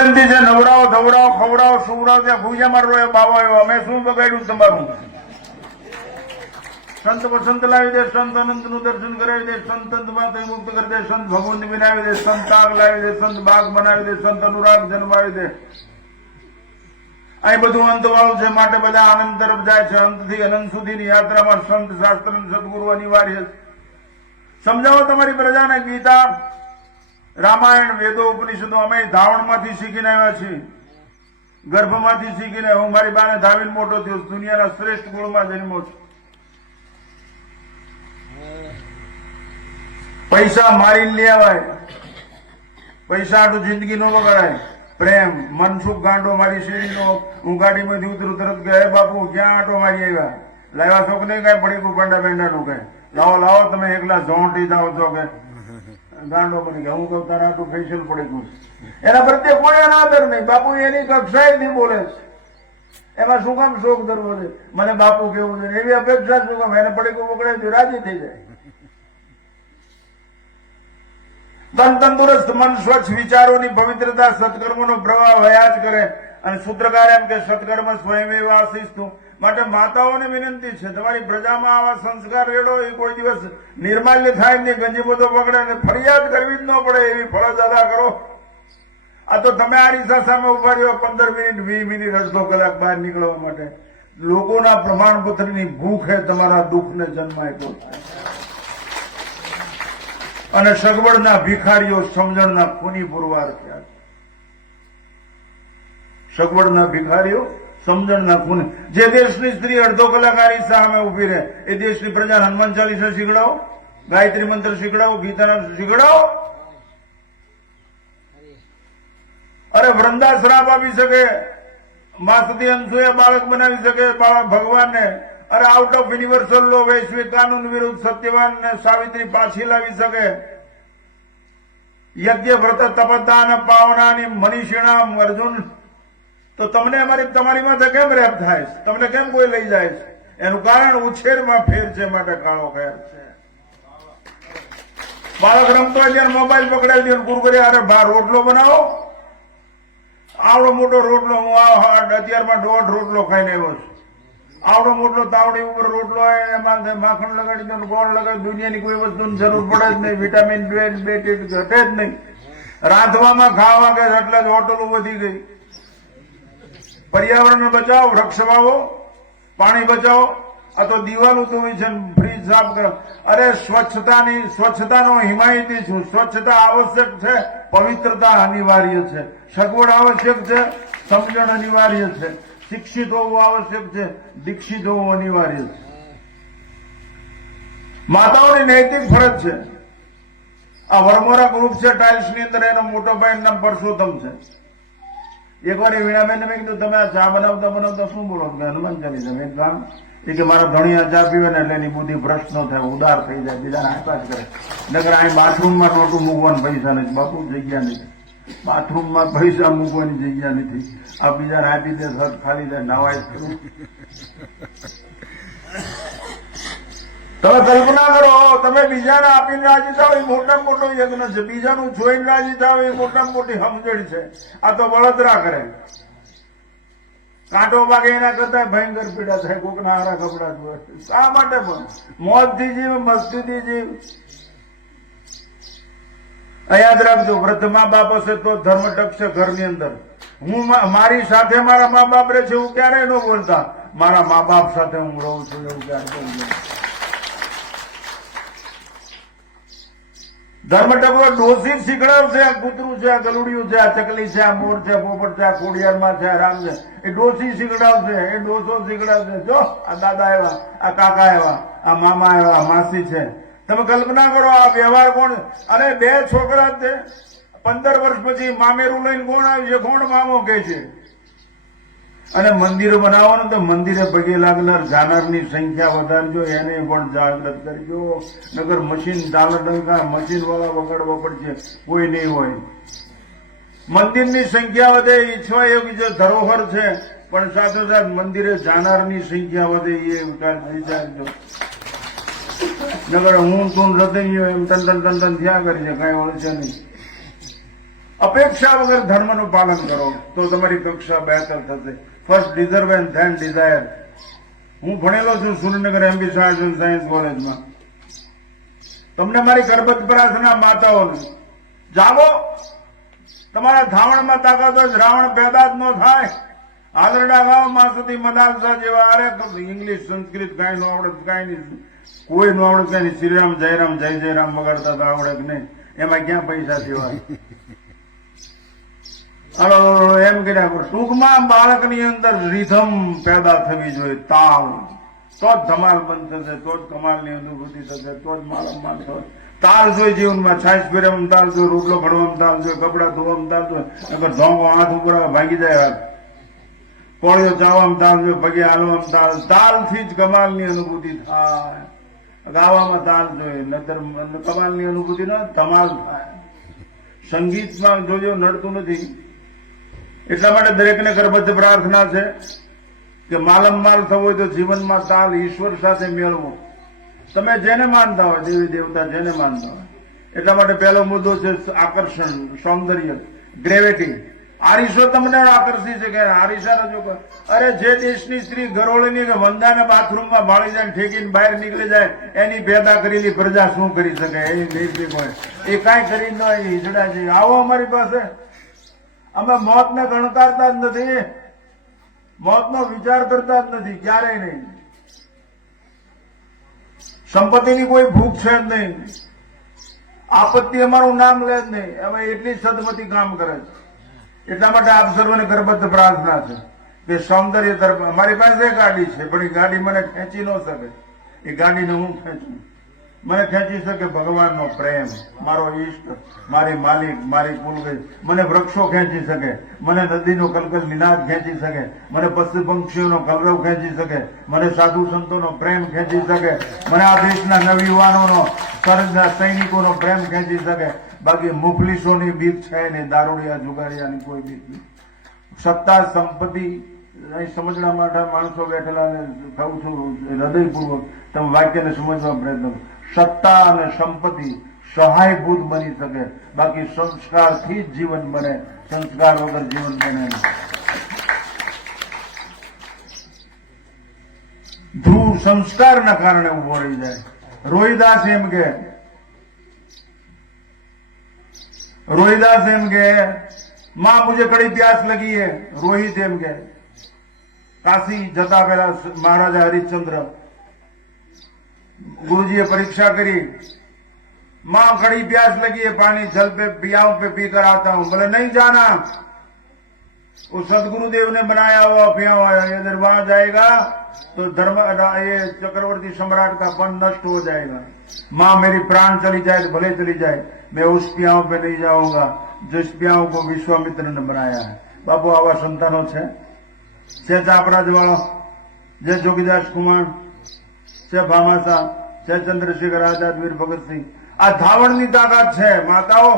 નવરાવો ધવરાવો ખવડાવો સુવરાવો ત્યાં પૂજા મારો બાવા આવ્યો અમે શું બગાડ્યું તમારું? સંત વસંત લાવી દે, સંત અનંત નું દર્શન કરાવી દે, સંત અંતમાં મુક્ત કરી દે, સંત ભગવંત બનાવી દે, સંત આગ લાવી દે, સંત બાગ બનાવી દે, સંત અનુરાગ જન્માવી દે. અહીં બધું અંત વાળું છે માટે બધા આનંદ તરફ જાય છે. અંત થી અનંત સુધીની યાત્રામાં સંત શાસ્ત્ર સદગુરુ અનિવાર્ય. સમજાવો તમારી પ્રજાને. ગીતા, રામાયણ, વેદો, ઉપનિષદો અમે ધાવણમાંથી શીખીને આવ્યા છીએ, ગર્ભમાંથી શીખીને. હું મારી બાને ધાવીને મોટો થયો, દુનિયાના શ્રેષ્ઠ કુળમાં જન્મો છું. પૈસા મારીને લઈ આવાય, પૈસા આટલું જિંદગી નો બગાડાય. પ્રેમ, મનસુખ ગાંડો મારી શેરીનો. હું ગાડીમાંથી ઉતરું તરત કહે બાપુ ક્યાં આટો મારી આવ્યા? લાવ્યા છો કે નહીં? કઈ પડી પાંડા પેંડાનું કઈ લાવો લાવો તમે એકલા ઝોંટી જાઓ છો કે ગાંડો બની ગયા. હું કહું તારે આટલું ફેશિયલ પડી ગયું. એના પ્રત્યે કોઈ અનાદર નહીં. બાપુ એની કક્ષાએ નહીં બોલે. એમાં શું કામ શોખ ધરવો છે? મને બાપુ કેવું છે એવી અપેક્ષા શું કામ? એને પડી ગયું પકડાય રાજી થઈ જાય. તન તંદુરસ્ત, મન સ્વચ્છ, વિચારોની પવિત્રતા, સત્કર્મનો પ્રવાહ વયા જ કરે. અને સૂત્રકાર એમ કે સત્કર્મ સ્વયં આશિસ્તુ. માટે માતાઓને વિનંતી છે, તમારી પ્રજામાં આવા સંસ્કાર રેડો. એ કોઈ દિવસ નિર્માલ્ય થાય નહીં, ગંજીબોધો પકડે અને ફરિયાદ કરવી જ ન પડે એવી ફરજ અદા કરો. આ તો તમે આ રીસા સામે ઉભા રહ્યો 15 મિનિટ 20 મિનિટ અડધો કલાક બહાર નીકળવા માટે. લોકોના પ્રમાણપત્રની ભૂખે તમારા દુઃખને જન્મ આપ્યો છે. અને સગવડના ભિખારીઓ સમજણના ખૂની પુરવાર થયા. સગવડના ભિખારીઓ સમજણના ખૂની. જે દેશની સ્ત્રી અડધો કલાક આ રીત સામે ઉભી રહે એ દેશની પ્રજા હનુમાન ચાલીસા શીખડાવો, ગાયત્રી મંત્ર શીખડાવો, ગીતાના શીખડાવો. અરે વૃંદા શ્રાપ આપી શકે, માસતી અંશુએ બાળક બનાવી શકે ભગવાનને. અરે આઉટ ઓફ યુનિવર્સલ લો, વૈશ્વિક કાનૂન વિરુદ્ધ સત્યવાન ને સાવિત્રી પાછી લાવી શકે. યજ્ઞ વ્રત તપદાન પાવનાની મનીષિણામ અર્જુન. તો તમને તમારી માથે કેમ રેપ થાય છે? તમને કેમ કોઈ લઈ જાય છે? એનું કારણ ઉછેરમાં ફેર છે, માટે કાળો ખેર છે. બાળક રમતો હોય ત્યારે મોબાઈલ પકડાવી દે, ગુરુ કરી અરે બહાર રોટલો બનાવો. આવડો મોટો રોટલો હું અત્યારમાં 1.5 રોટલો ખાઈને આવ્યો છું. આવડો મોટો તાવડી ઉપર રોટલો હોય, એમાં માખણ લગાડી દો, ગોળ લગાડી. દુનિયાની કોઈ વસ્તુની જરૂર પડે જ નહીં. વિટામિન B12 ઘટે જ નહીં. રાંધવામાં ખાવા કે એટલે જ હોટલો વધી ગઈ. પર્યાવરણ બચાવો, વૃક્ષ વાવો, પાણી બચાવો. આ તો દિવાલો ધોવી છે, ફ્રીજ સાફ કરો. અરે સ્વચ્છતાનો હિમાયતી છું. સ્વચ્છતા આવશ્યક છે, પવિત્રતા અનિવાર્ય છે, સગવડ આવશ્યક છે, સમજણ અનિવાર્ય છે, શિક્ષિત હોવું આવશ્યક છે, દીક્ષિત હોવું અનિવાર્ય છે. માતાઓની નૈતિક ફરજ છે. આ વરમોરા ગ્રુપ છે ટાઇલ્સ ની અંદર, એનો મોટો ભાઈ નામ પરસોત્તમ છે. એકવાર વીણાબેન મેં કીધું તમે આ ચા બનાવતા શું બોલો? હનુમાન ચાલીસા. એક કામ એ કે મારા ધણીયા ચા પીવે ને એટલે એની બુદ્ધિ ભ્રષ્ટ ન થાય, ઉદાર થઈ જાય, બીજાને આશા જ કરે. નકર અહીં બાથરૂમમાં નોટું મૂકવાનું પૈસા નથી. બાપુ જગ્યા નથી, બાથરૂમમાં પૈસા મૂકવાની જગ્યા નથી. આ બીજાને આપી દે, સર ખાલી દે, નાવાય કરું. તમે કલ્પના કરો, તમે બીજાને આપીને રાજી થાવ એ મોટામાં મોટો યજ્ઞ છે. બીજાનું જોઈને રાજી થાવ એ મોટામાં મોટી સમજણ છે. આ તો બળતરા કરે. કાંટો વાગે એના કરતા ભયંકર પીડા થાય. કોકના હારા કપડા જોવે. શા માટે? પણ મોજથી જીવ, મસ્તીથી જીવ. યાદ રાખજો, વૃદ્ધ મા બાપ હશે તો ધર્મ ટકશે ઘરની અંદર. હું મારી સાથે મારા મા બાપ રહે છે એવું ક્યારેય ન બોલતા. મારા મા બાપ સાથે હું રહું છું એવું ક્યારે બોલતો. ધર્મ ટકવો ડોસી શીખડાવશે. આ કૂતરું છે, આ ગલુડિયું છે, આ ચકલી છે, આ મોર છે, પોપટ છે, આ ખોડિયારમાં છે, આ રામ છે. એ ડોસી શીખડાવશે, એ ડોસો શીખડાવશે. જો આ દાદા આવ્યા, આ કાકા આવ્યા, આ મામા આવ્યા, આ માસી છે. તમે કલ્પના કરો આ વ્યવહાર કોણ? અને 2 છોકરા છે, 15 વર્ષ પછી મામેરું લઈને કોણ આવી છે? કોણ મામો કે છે? અને મંદિરો બનાવો ને તો મંદિરે પગે લાગનાર જાનારની સંખ્યા વધારજો, એને પણ જાગૃત કરજો. નગર મશીન ડાલડંકા મશીન વાળા વગાડવા પડશે, કોઈ નહીં હોય. મંદિરની સંખ્યા વધે, ઈચ્છવા યોગ્ય જે ધરોહર છે, પણ સાથોસાથ મંદિરે જાનારની સંખ્યા વધે એ વિચારજો. નગર હું તું હૃદય એમ ટન ટન ટન ટન થયા કરી છે, કઈ વળશે નહીં. અપેક્ષા વગર ધર્મનું પાલન કરો તો તમારી કક્ષા બહેતર થશે. First deserve and then desire. હું ભણેલો છું Surendranagar MB arts and science કોલેજમાં. તમને મારી કરબદ્ધ પ્રાર્થના માતાઓને જાગો. તમારા ધાવણમાં તાકાત હોય રાવણ પેદા જ ન થાય. આલરડા ગામ માં સુધી મદાલસા જેવા અરે ઇંગ્લિશ સંસ્કૃત કાંઈ ન આવડે, કાંઈ નહીં, કોઈ ન આવડે, કઈ નહીં. શ્રીરામ જયરામ જય જયરામ વગાડતા તો આવડે કે નહીં, એમાં ક્યાં પૈસા દેવાય? એમ કર્યા. ટૂંકમાં બાળકની અંદર રિધમ પેદા થવી જોઈએ, તાલ. તો જ ધમાલ બંધ થશે, તો જ કમાલની અનુભૂતિ થશે, તો જ માલમ થશે. તાલ જોઈએ જીવનમાં. છાશ ફેરવામાં તાલ જોઈએ, રોટલો ઘડવામાં તાલ જોઈએ, કપડા ધોવામાં તાલ જોઈએ. અગર ધોંગો હાથ ઉપર ભાગી જાય, કોળીઓ ચાવવામાં તાલ જોઈએ, પગે હાલવામાં તાલ. તાલથી જ કમાલની અનુભૂતિ થાય. ગાવામાં તાલ જોઈએ, નતર કમાલની અનુભૂતિ ન ધમાલ થાય. સંગીતમાં જોજો નડતું નથી. એટલા માટે દરેકને કરબદ્ધ પ્રાર્થના છે કે માલમ માલ થવો હોય તો જીવનમાં તાલ ઈશ્વર સાથે મેળવો. તમે જેને માનતા હોય, દેવી દેવતા જેને માનતા હોય. એટલા માટે પહેલો મુદ્દો છે આકર્ષણ, સૌંદર્ય, ગ્રેવિટી. આરીસો તમને આકર્ષી શકે. આરીસા જો અરે જે દેશની સ્ત્રી ઘરોળીની કે વંદાને બાથરૂમમાં ભાળી જાય, ઠેકીને બહાર નીકળી જાય, એની પેદા કરેલી પ્રજા શું કરી શકે? એ નિર્ભીક હોય, એ કાંઈ કરી ન હોય, હિજડા છે. આવો અમારી પાસે. અમે મોતને ગણકારતા જ નથી, મોતનો વિચાર કરતા જ નથી, ક્યારેય નહીં. સંપત્તિની કોઈ ભૂખ છે જ નહીં. આપત્તિ અમારું નામ લે જ નહીં. અમે એટલી સદમતી કામ કરે છે. એટલા માટે આપ સર્વને કરબદ્ધ પ્રાર્થના છે કે સૌંદર્ય તરફ. અમારી પાસે ગાડી છે, પણ એ ગાડી મને ખેંચી ન શકે. એ ગાડીને હું ખેંચું. મને ખેંચી શકે ભગવાનનો પ્રેમ, મારો ઈષ્ટ, મારી માલિક, મારી કુલગઈ. મને વૃક્ષો ખેંચી શકે, મને નદીનો કલકલ નિનાદ ખેંચી શકે, મને પશુ પંક્ષીઓનો કલરવ ખેંચી શકે, મને સાધુ સંતોનો પ્રેમ ખેંચી શકે, મને આ દેશના નવયુવાનોનો, સરહદના સૈનિકોનો પ્રેમ ખેંચી શકે. બાકી મુફલીસોની બીક છે ને, દારૂડિયા જુગારિયાની કોઈ બીક નહીં. સત્તા, સંપત્તિ અહીં સમજવા માટે માણસો બેઠેલા, કહું છું હૃદયપૂર્વક તમે વાક્યને સમજવા પ્રયત્ન કરો. સત્તા અને સંપત્તિ સહાયભૂત બની શકે, બાકી સંસ્કારથી જ જીવન બને. સંસ્કાર વગર જીવન બને નહીં. ધ્રુવ સંસ્કારના કારણે ઉભો રહી જાય. રોહિદાસ એમ કે मां मुझे कड़ी प्यास लगी है. रोहित एम के काशी जता पहला महाराजा हरिश्चंद्र गुरुजी परीक्षा करी. मां कड़ी प्यास लगी है, पानी जल पे पियाऊं पे पी कर आता हूं. बोले नहीं जाना, वो सदगुरुदेव ने बनाया हुआ पियाऊं आया. इधर वहां जाएगा तो धर्म ये चक्रवर्ती सम्राट का पन नष्ट हो जाएगा. मां मेरी प्राण चली जाए तो भले चली जाए, मैं उस पियाऊं पे नहीं जाऊंगा जिस पियाऊं को विश्वामित्र ने बनाया है. बापू आवा संतानों छे चापराज वाળો, जय जोगीदास कुमार, છે ભામાસા, છે ચંદ્રશેખર આઝાદ, વીર ભગતસિંહ. આ ધાવણની તાકાત છે. માતાઓ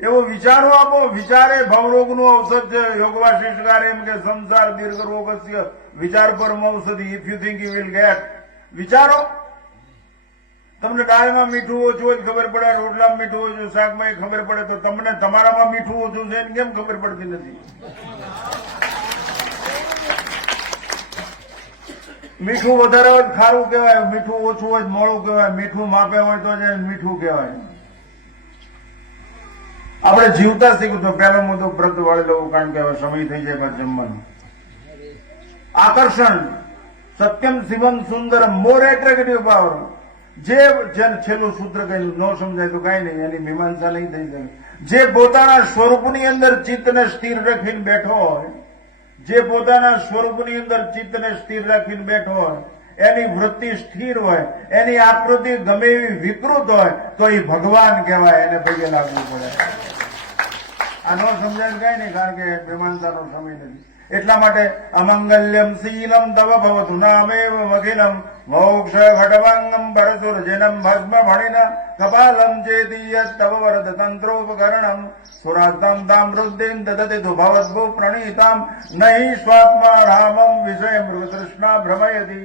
એવો વિચારો આપો. વિચારે ભવરોગનું ઔષધ છે. યોગવાશિષ્ઠકાર એમ કે સંસાર દીર્ઘ રોગસ્ય વિચાર પરમ ઔષધિ. If you think you will get. વિચારો. તમને દાળમાં મીઠું ઓછું હોય ખબર પડે, રોટલામાં મીઠું ઓછું, શાકમાં ખબર પડે, તો તમને તમારામાં મીઠું ઓછું છે કેમ ખબર પડતી નથી? મીઠું વધારે હોય ખારું કહેવાય, મીઠું ઓછું હોય મોળું કહેવાય, મીઠું માપે હોય તો મીઠું કહેવાય. આપણે જીવતા શીખવું. તો પહેલો મુદ્દો વ્રત વાળી લેવું, કારણ કે હવે સમય થઈ જાય પાછું જમવાનું. આકર્ષણ, સત્યમ શિવમ સુંદરમ, મોર એટ્રેક્ટિવ પાવર. જે છેલ્લું સૂત્ર કઈ ન સમજાય તો કઈ નહીં, એની મીમાંસા નહીં થઈ શકે. જે પોતાના સ્વરૂપની અંદર ચિત્તને સ્થિર રાખીને બેઠો હોય, જે પોતાના સ્વરૂપની અંદર ચિત્તને સ્થિર રાખીને બેઠો હોય, એની વૃત્તિ સ્થિર હોય, એની આકૃતિ ગમે એવી વિકૃત હોય તો એ ભગવાન કહેવાય. એને પગે લાગવું પડે. આ ન સમજાય કઈ નહીં, કારણ કે મીમાંસાનો સમય નથી. એટલા માટે અમંગલ્યમ શીલમ તવ ભવતુ નામેવ મખિલમ મોક્ષ ઘટવાંગમ પરસુરજનમ ભસ્મ ભણિન કપાલમ ચેતીય તવ વરદ તંત્રોપકરણમ સુરાતમ તામ વૃદ્ધિમ દદતિ તુ ભવદ્ભુ પ્રણીતામ નહીં સ્વાત્મા રામમ વિષય મૃગતૃષ્ણા ભ્રમયતિ.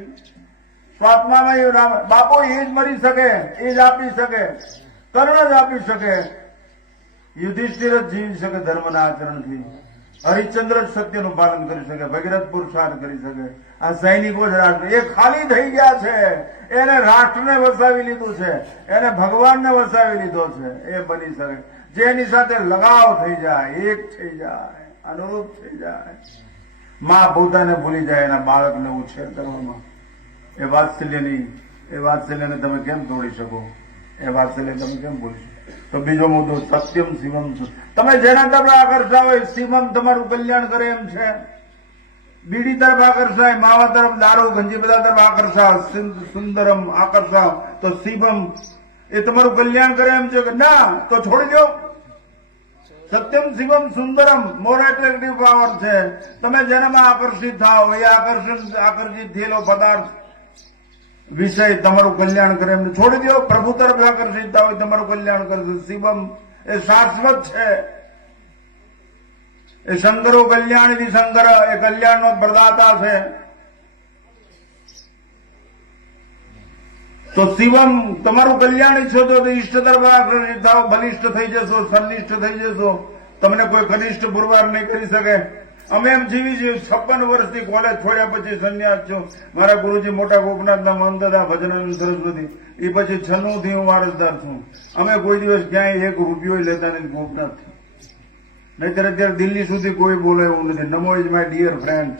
સ્વાત્મામાં એ રામ બાપુ એ જ મરી શકે, એ જ આપી શકે, કર્ણ જ આપી શકે. યુધિષ્ઠિર જ જીવી શકે ધર્મના આચરણથી, હરિશ્ચંદ્ર જ સત્યનું પાલન કરી શકે, ભગીરથ પુરુષાર્થ કરી શકે. આ સૈનિકો જ રાષ્ટ્ર એ ખાલી થઈ ગયા છે. એને રાષ્ટ્રને વસાવી લીધું છે, એને ભગવાનને વસાવી લીધો છે. એ બની શકે જેની સાથે લગાવ થઈ જાય, એક થઈ જાય, અનુરૂપ થઈ જાય. માં પોતાને ભૂલી જાય એના બાળકને ઉછેર કરવામાં. એ વાત્સલ્યને તમે કેમ તોડી શકો? એ વાત્સલ્ય તમે કેમ ભૂલી શકો? તો બીજો મુદ્દો સત્યમ શિવમ. તમે જેના તરફ આકર્ષા હોય, શિવમ તમારું કલ્યાણ કરે એમ છે. બીડી તરફ આકર્ષાય, માવા તરફ, દારૂ ગંજી બધા તરફ આકર્ષાવ, સુંદરમ આકર્ષાવ, તો શિવમ એ તમારું કલ્યાણ કરે એમ છે કે ના? તો છોડી દો. સત્યમ શિવમ સુંદરમ મોર એટ્રેક્ટિવ પાવર છે. તમે જેનામાં આકર્ષિત થાવ, એ આકર્ષિત થયેલો પદાર્થ વિષય તમારું કલ્યાણ કરે એમ છોડી દો. પ્રભુ તરફ આકર્ષિત થાવ, તમારું કલ્યાણ કરશે. શિવમ એ શાશ્વત છે. એ શંકરો કલ્યાણથી શંકર, એ કલ્યાણનો પ્રદાતા છે. તો શિવમ તમારું કલ્યાણ ઈચ્છો છો તો ઈષ્ટ તરફ આકર્ષિત થાવ, બલિષ્ઠ થઈ જશો, સનિષ્ઠ થઈ જશો. તમને કોઈ કનિષ્ઠ પુરવાર નહીં કરી શકે. અમે એમ જીવી છીએ 56 વર્ષથી કોલેજ છોડ્યા પછી સંન્યાસ છું. મારા ગુરુજી મોટા ગોપનાથના મહંત હતા, ભજનાનંદ સરસ્વતી. એ પછી 96 થી હું વારસદાર છું. અમે કોઈ દિવસ ક્યાંય 1 રૂપિયો લેતા નથી ગોપનાથ. નહીતર અત્યારે દિલ્હી સુધી કોઈ બોલે એવું નથી. નમો ઇઝ માય ડિયર ફ્રેન્ડ.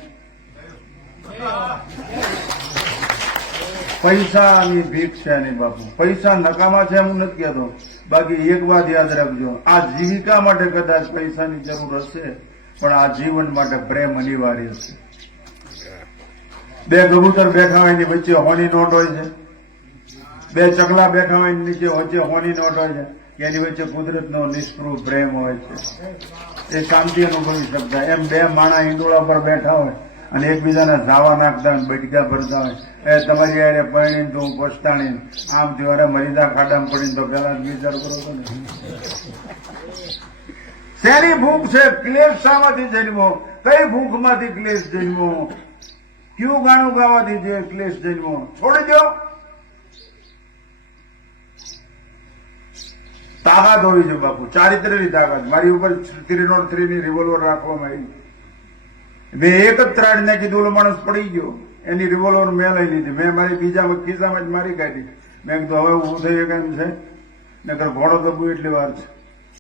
પૈસાની ભીખ છે નહીં બાપુ. પૈસા નકામા છે હું નથી કહેતો. બાકી એક વાત યાદ રાખજો, આ જીવિકા માટે કદાચ પૈસાની જરૂર હશે, પણ આ જીવન માટે પ્રેમ અનિવાર્ય છે. 2 કબૂતર બેઠા હોય એની વચ્ચે હોની નોટ હોય છે. 2 ચકલા બેઠા હોય નીચે વચ્ચે હોની નોટ હોય છે. એની વચ્ચે કુદરતનો નિષ્પૃહ પ્રેમ હોય છે. એ શાંતિ અનુભવી શકતા. એમ 2 માણા હિંડોળા પર બેઠા હોય અને એકબીજાને ઝાવા નાખતા હોય, બટકા ભરતા હોય. એ તમારી યારે પરણીને તો હું પછતાણી, આમ થયું, અરે મરીદા ખાડામાં પડીને તો પેલા જ વિચાર કરો છો ને. શેની ભૂખ છે? ક્લેશ શામાંથી જન્મો? કઈ ભૂખમાંથી ક્લેશ જન્મો? કયું ગાણું ગાવાથી જે ક્લેશ જન્મો? છોડી દો. તાકાત હોવી છે બાપુ, ચારિત્ર્યની તાકાત. મારી ઉપર 303 ની રિવોલ્વર રાખવામાં આવી. મેં એક જ ત્રાડ નાખી, ઓલો માણસ પડી ગયો. એની રિવોલ્વર મેં લઈ લીધી. મેં મારી બીજા ખિસ્સામાં જ મારી કાઢી. મેં કીધું હવે ઊભું થઈ કેમ છે, નકર ઘોડો તો એટલી વાર છે.